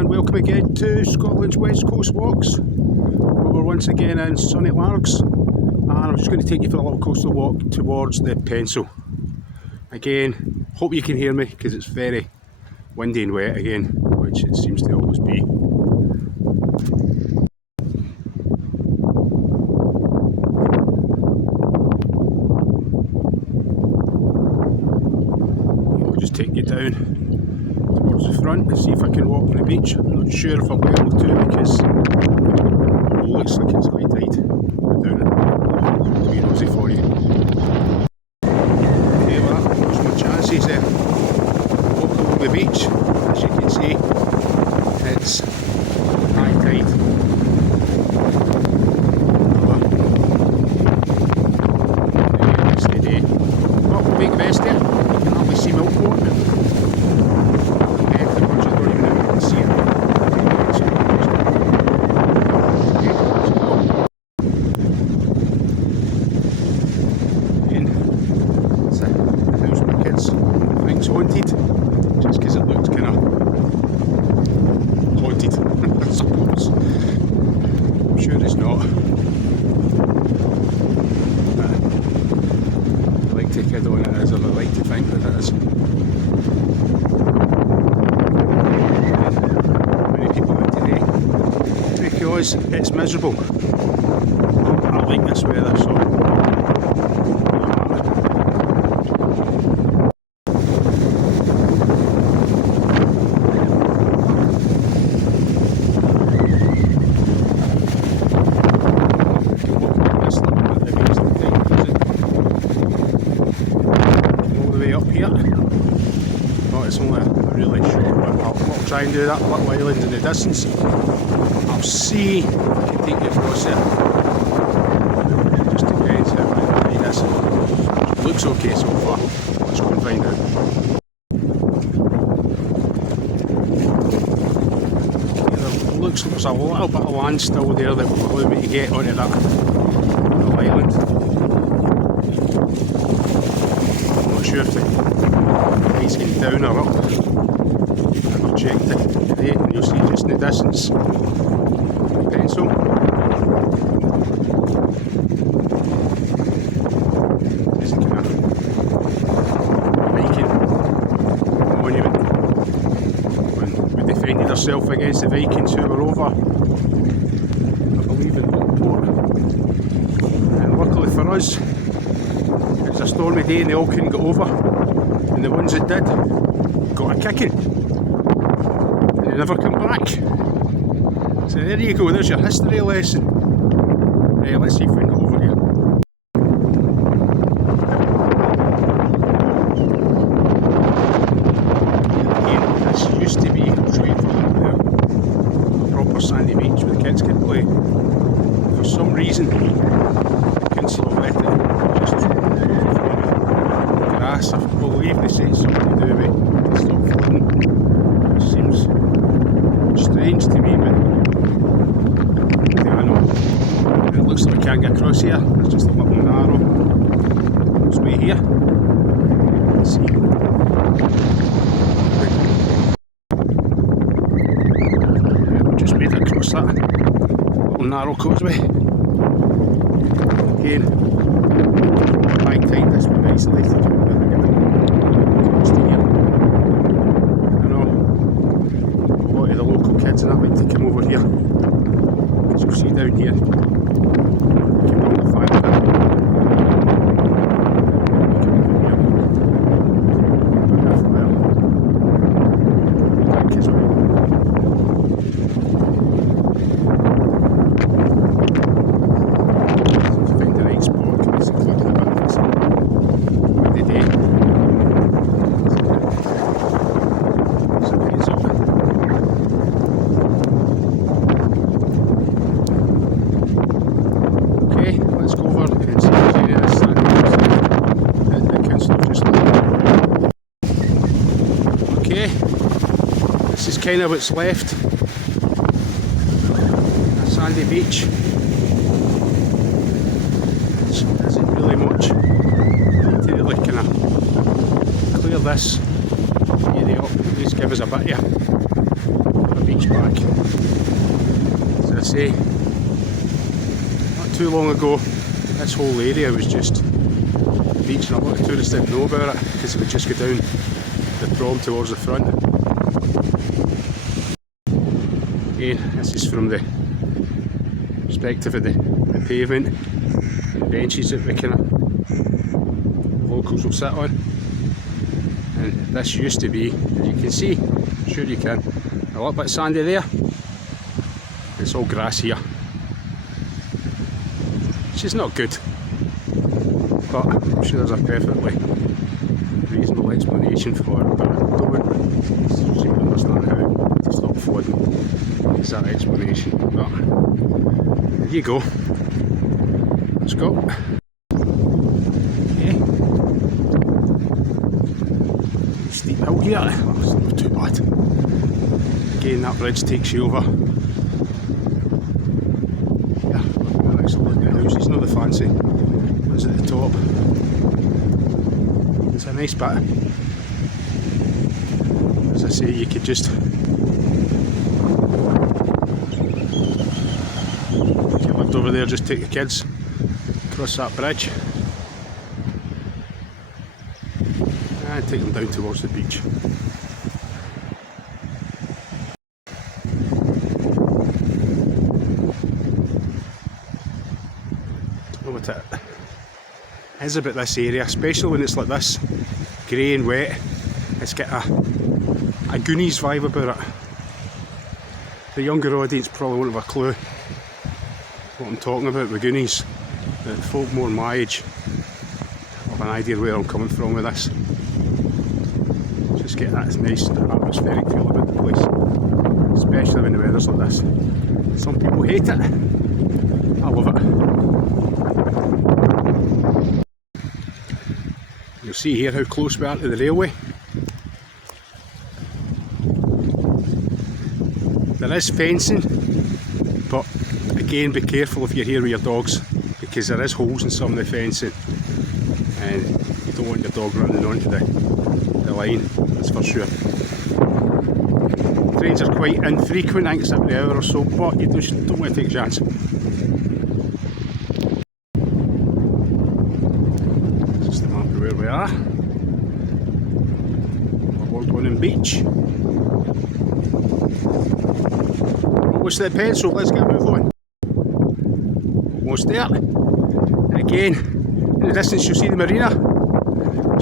and welcome again to Scotland's West Coast Walks. We're once again in sunny Largs, and I'm just going to take you for a little coastal walk towards the Pencil. Again, hope you can hear me because it's very windy and wet again, which it seems to always be. I'll just take you down towards the front and see if I can walk on the beach. I'm not sure if I'll be able to because it looks like it's high tide down it. I'll be nosy for you. Okay, well that's my chances there. Walk along the beach. As you can see, it's high tide. Steady. Not big best there. You can hardly see Milkport. Haunted, just because it looks kind of haunted, I suppose. I'm sure it's not. I like to kid on it as, or I like to think that it is. Many people out today because it's miserable. I like this weather, so. It's only a really short bit. I'll try and do that little island in the distance. I'll see if I can take you across it. Just depends how I find this. It looks okay so far. Let's go and find out. Okay, there looks like there's a little bit of land still there that will allow me to get onto that little island. I'm not sure if the ice getting down or up. I've checked it today and you'll see just in the distance the Pencil. There's a kind of Viking monument when we defended ourselves against the Vikings who were over, I believe, in Milkport. And luckily for us, it was a stormy day and they all couldn't get over. And the ones that did got a kicking and they never come back. So there you go, there's your history lesson. Let's see if we can get over here. Again, this used to be, I'll show you from there, a proper sandy beach where the kids could play. For some reason, the council let it just grass. I believe they say it's something to do with stop flooding, which seems strange to me, but I know. It looks like I can't get across here. It's just a little narrow. This way here. Let's see. Yeah, just made it across that little narrow causeway. Again, high tide, this one isolated. Kids and that like to come over here, as you'll see down here. Keep on the fire pit. Find the right spot, can basically do the benefits of the day. Let's go over and see the area of this that the council have just left. Okay, this is kind of what's left. A sandy beach. There isn't really much to really kind of clear this area up, at least give us a bit of beach back. As I say, not too long ago, this whole area was just beach, and a lot of tourists didn't know about it because they would just go down the prom towards the front. Again, this is from the perspective of the pavement, the benches that the kind of locals will sit on. And this used to be, as you can see, I'm sure you can, a little bit sandy there. It's all grass here, which is not good, but I'm sure there's a perfectly reasonable explanation for it, but I don't seem to understand how to stop flooding. Is that explanation? But there you go. Let's go. Okay. Steep hill here. Oh, it's not too bad. Again, that bridge takes you over. Yeah, nice look at the houses, not the fancy ones at the top. It's a nice bit. As I say, you could just over there, just take the kids across that bridge and take them down towards the beach. Don't know what it is about this area, especially when it's like this, grey and wet. It's got a Goonies vibe about it. The younger audience probably won't have a clue what I'm talking about with Goonies, but folk more my age have an idea where I'm coming from with this. Just get that nice atmospheric feel about the place, especially when the weather's like this. Some people hate it, I love it. You'll see here how close we are to the railway. There is fencing, but again, be careful if you're here with your dogs, because there is holes in some of the fencing and you don't want your dog running onto the line, that's for sure. Trains are quite infrequent, I think it's every hour or so, but you just don't want to take a chance. Just the map of where we are. Award winning beach. Almost to the pencil, let's get a move on. Almost there. Again, in the distance you'll see the marina.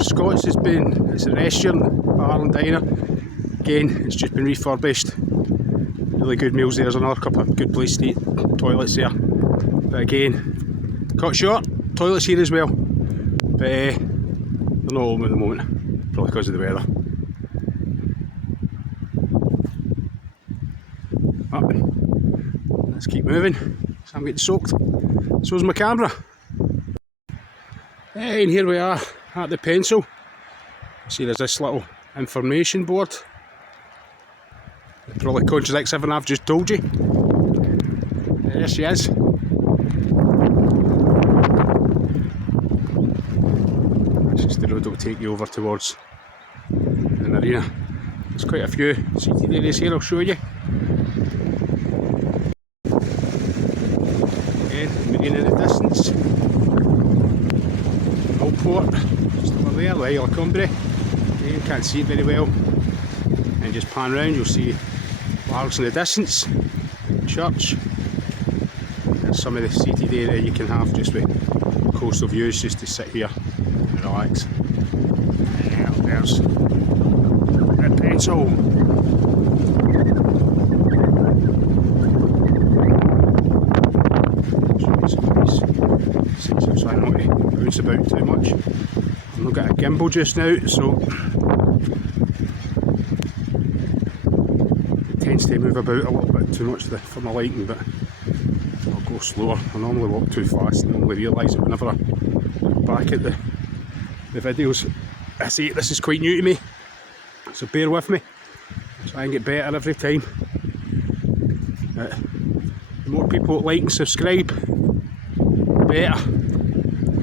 Scott's it's a restaurant, bar and diner. Again, it's just been refurbished. Really good meals there. There's another couple of good places to eat. Toilets there. But again, cut short. Toilets here as well. But they're not open at the moment, probably because of the weather. But let's keep moving. So I'm getting soaked. So's my camera. And here we are at the pencil. See, there's this little information board. It probably contradicts everything I've just told you. There she is. That's just the road that will take you over towards the marina. There's quite a few seated areas here, I'll show you. In the distance, Port, just over there, the Isle of Cumbrae. You can't see it very well, and just pan round, you'll see Largs in the distance, church. There's some of the seated area you can have just with coastal views, just to sit here and relax. Yeah, there's the pencil. I'm trying not to bounce about too much. I've not got a gimbal just now, so it tends to move about a little bit too much for my liking, but I'll go slower. I normally walk too fast. I normally realise it whenever I look back at the videos. I say this is quite new to me, so bear with me. Try and get better every time. The more people that like and subscribe, the better.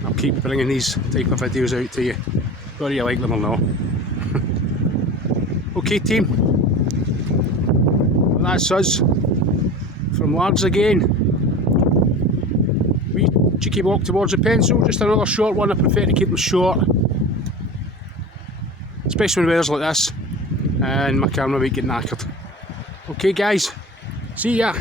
I'll keep bringing these type of videos out to you, whether you like them or not. Okay team, that's us from Largs again. Wee cheeky walk towards the pencil, just another short one. I prefer to keep them short, especially when weather's like this and my camera might get knackered. Okay guys, see ya.